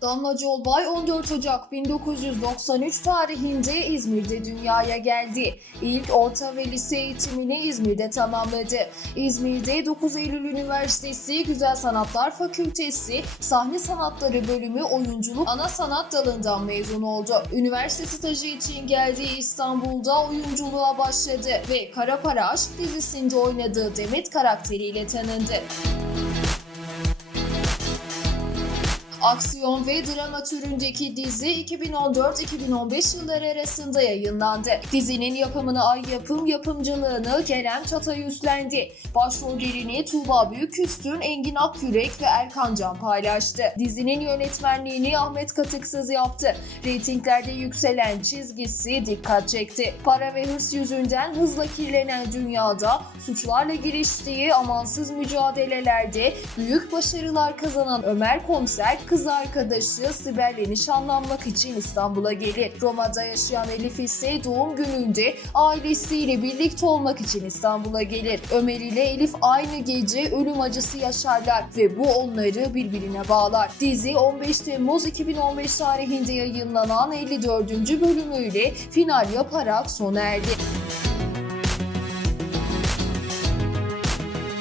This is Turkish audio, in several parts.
Damla Colbay 14 Ocak 1993 tarihinde İzmir'de dünyaya geldi. İlk orta ve lise eğitimini İzmir'de tamamladı. İzmir'de 9 Eylül Üniversitesi Güzel Sanatlar Fakültesi Sahne Sanatları bölümü oyunculuk ana sanat dalından mezun oldu. Üniversite stajı için geldiği İstanbul'da oyunculuğa başladı ve Kara Para Aşk dizisinde oynadığı Demet karakteriyle tanındı. Aksiyon ve drama türündeki dizi 2014-2015 yılları arasında yayınlandı. Dizinin yapımını Ay Yapım, yapımcılığını Kerem Çatay üstlendi. Başrollerini Tuğba Büyüküstün, Engin Akyürek ve Erkan Can paylaştı. Dizinin yönetmenliğini Ahmet Katıksız yaptı. Reytinglerde yükselen çizgisi dikkat çekti. Para ve hırs yüzünden hızla kirlenen dünyada suçlarla giriştiği amansız mücadelelerde büyük başarılar kazanan Ömer Komiser kız arkadaşı Sibel'le nişanlanmak için İstanbul'a gelir. Roma'da yaşayan Elif ise doğum gününde ailesiyle birlikte olmak için İstanbul'a gelir. Ömer ile Elif aynı gece ölüm acısı yaşarlar ve bu onları birbirine bağlar. Dizi 15 Temmuz 2015 tarihinde yayınlanan 54. bölümüyle final yaparak sona erdi.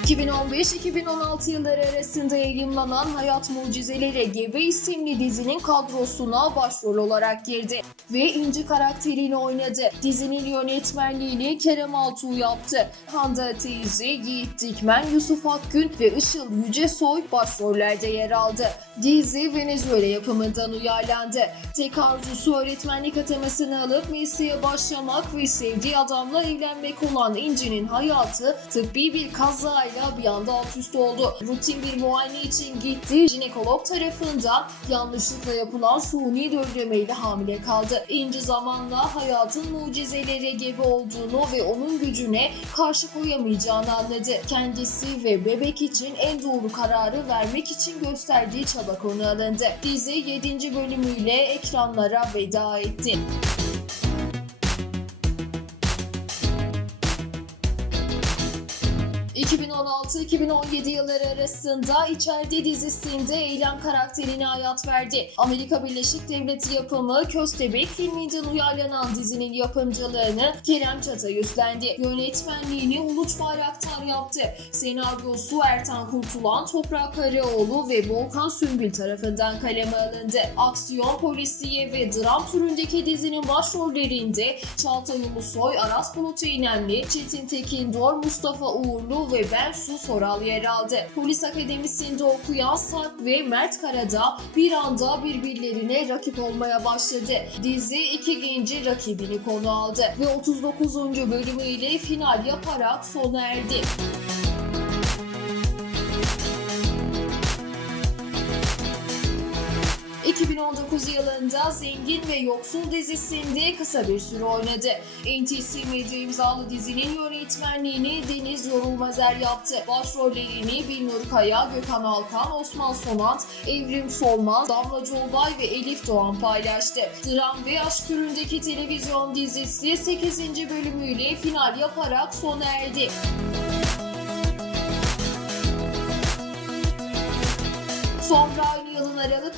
2015-2016 yılları arasında yayınlanan Hayat Mucizeleri Gebe isimli dizinin kadrosuna başrol olarak girdi ve İnci karakterini oynadı. Dizinin yönetmenliğini Kerem Altuğ yaptı. Hande Teyze, Yiğit Dikmen, Yusuf Akgün ve Işıl Yücesoy başrollerde yer aldı. Dizi Venezuela yapımından uyarlandı. Tek arzusu öğretmenlik atamasını alıp mesleğe başlamak ve sevdiği adamla evlenmek olan İnci'nin hayatı tıbbi bir kazayla bir anda alt üst oldu. Rutin bir muayene için gitti. Jinekolog tarafından yanlışlıkla yapılan suni dövrümeyle hamile kaldı. İnci zamanla hayatın mucizeleri gibi olduğunu ve onun gücüne karşı koyamayacağını anladı. Kendisi ve bebek için en doğru kararı vermek için gösterdiği çaba konu alındı. Dizi 7. bölümüyle ekranlara veda etti. ...2016-2017 yılları arasında İçeride dizisinde Eylem karakterine hayat verdi. Amerika Birleşik Devleti yapımı Köstebek filminden uyarlanan dizinin yapımcılığını Kerem Çatay üstlendi. Yönetmenliğini Uluç Bayraktar yaptı. Senaryosu Ertan Kurtulan, Toprak Karaoğlu ve Volkan Sümbül tarafından kaleme alındı. Aksiyon, polisiye ve dram türündeki dizinin başrollerinde Çağatay Ulusoy, Aras Bulut İynemli, Çetin Tekindor, Mustafa Uğurlu ve Bensu Soral yer aldı. Polis Akademisi'nde okuyan Sarp ve Mert Karada bir anda birbirlerine rakip olmaya başladı. Dizi iki genci rakibini konu aldı ve 39. bölümüyle final yaparak sona erdi. 2019 yılında Zengin ve Yoksul dizisinde kısa bir süre oynadı. NTC Medya imzalı dizinin yönetmenliğini Deniz Yorulmazer yaptı. Başrollerini Bilnur Kaya, Gökhan Alkan, Osman Sonat, Evrim Solmaz, Damla Colbay ve Elif Doğan paylaştı. Dram ve aşk türündeki televizyon dizisi 8. bölümüyle final yaparak sona erdi. Sonra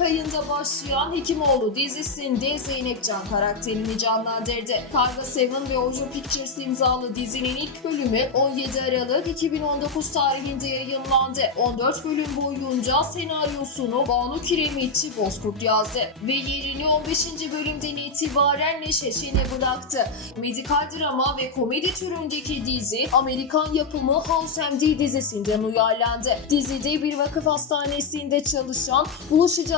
ayında başlayan Hekimoğlu dizisinde Zeynep Can karakterini canlandırdı. Karga Seven ve Ojo Pictures imzalı dizinin ilk bölümü 17 Aralık 2019 tarihinde yayınlandı. 14 bölüm boyunca senaryosunu Banu Kiremitçi Bozkurt yazdı ve yerini 15. bölümden itibaren Neşe Şen'e bıraktı. Medikal drama ve komedi türündeki dizi Amerikan yapımı House MD dizisinden uyarlandı. Dizide bir vakıf hastanesinde çalışan bulaşıcı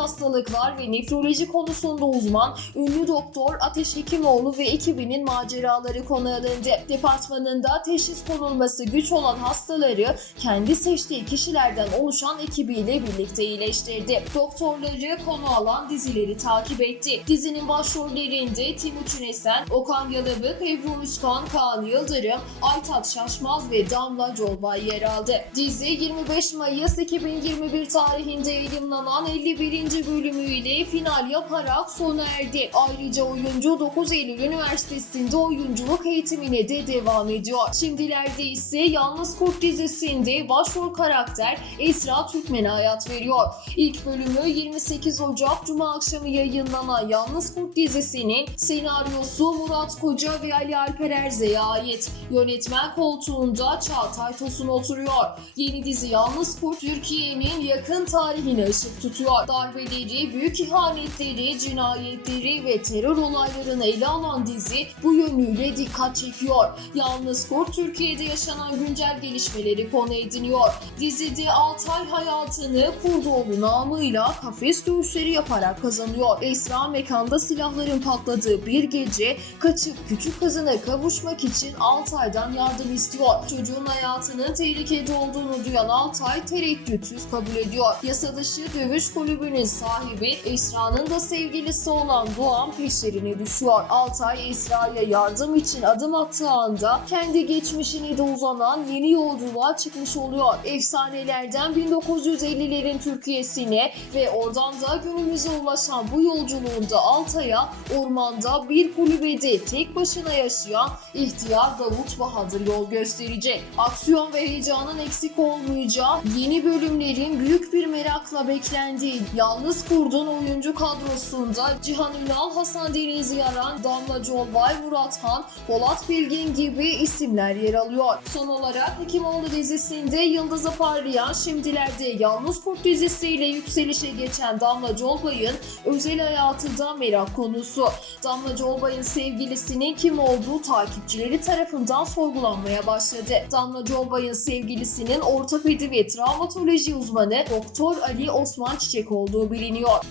ve nefroloji konusunda uzman ünlü doktor Ateş Hekimoğlu ve ekibinin maceraları konu alındı. Departmanında teşhis konulması güç olan hastaları kendi seçtiği kişilerden oluşan ekibiyle birlikte iyileştirdi. Doktorları konu alan dizileri takip etti. Dizinin başrollerinde Timuçin Esen, Okan Yalabık, Ebru Üskan, Kaan Yıldırım, Aytat Şaşmaz ve Damla Colbay yer aldı. Dizi 25 Mayıs 2021 tarihinde yayınlanan 51. bölümüyle final yaparak sona erdi. Ayrıca oyuncu 9 Eylül Üniversitesi'nde oyunculuk eğitimine de devam ediyor. Şimdilerde ise Yalnız Kurt dizisinde başrol karakter Esra Türkmen'e hayat veriyor. İlk bölümü 28 Ocak Cuma akşamı yayınlanan Yalnız Kurt dizisinin senaryosu Murat Koca ve Ali Alper Erze'ye ait. Yönetmen koltuğunda Çağatay Tosun oturuyor. Yeni dizi Yalnız Kurt Türkiye'nin yakın tarihine ışık tutuyor. Darbeleri, büyük ihanetleri, cinayetleri ve terör olaylarını ele alan dizi bu yönüyle dikkat çekiyor. Yalnız Kurt Türkiye'de yaşanan güncel gelişmeleri konu ediniyor. Dizide Altay hayatını Kurdoğlu namıyla kafes dövüşleri yaparak kazanıyor. Esra mekanda silahların patladığı bir gece kaçıp küçük kızına kavuşmak için Altay'dan yardım istiyor. Çocuğun hayatının tehlikede olduğunu duyan Altay tereddütsüz kabul ediyor. Yasa dışı dövüş kulübünün sahibi Esra'nın da sevgilisi olan Doğan peşlerine düşüyor. Altay Esra'ya yardım için adım attığı anda kendi geçmişine de uzanan yeni yolculuğa çıkmış oluyor. Efsanelerden 1950'lerin Türkiye'sine ve oradan da günümüze ulaşan bu yolculuğunda Altay'a ormanda bir kulübede tek başına yaşayan ihtiyar Davut Bahadır yol gösterecek. Aksiyon ve heyecanın eksik olmayacağı yeni bölümlerin büyük bir merakla beklendiği Yalnız Kurd'un oyuncu kadrosunda Cihan Ünal, Hasan Deniz Yaran, Damla Colbay, Murat Han, Polat Bilgin gibi isimler yer alıyor. Son olarak Hekimoğlu dizisinde yıldızı parlayan şimdilerde Yalnız Kurt dizisiyle yükselişe geçen Damla Colbay'ın özel hayatı da merak konusu. Damla Colbay'ın sevgilisinin kim olduğu takipçileri tarafından sorgulanmaya başladı. Damla Colbay'ın sevgilisinin ortopedi ve travmatoloji uzmanı Doktor Ali Osman Çiçek olduğu biliniyor.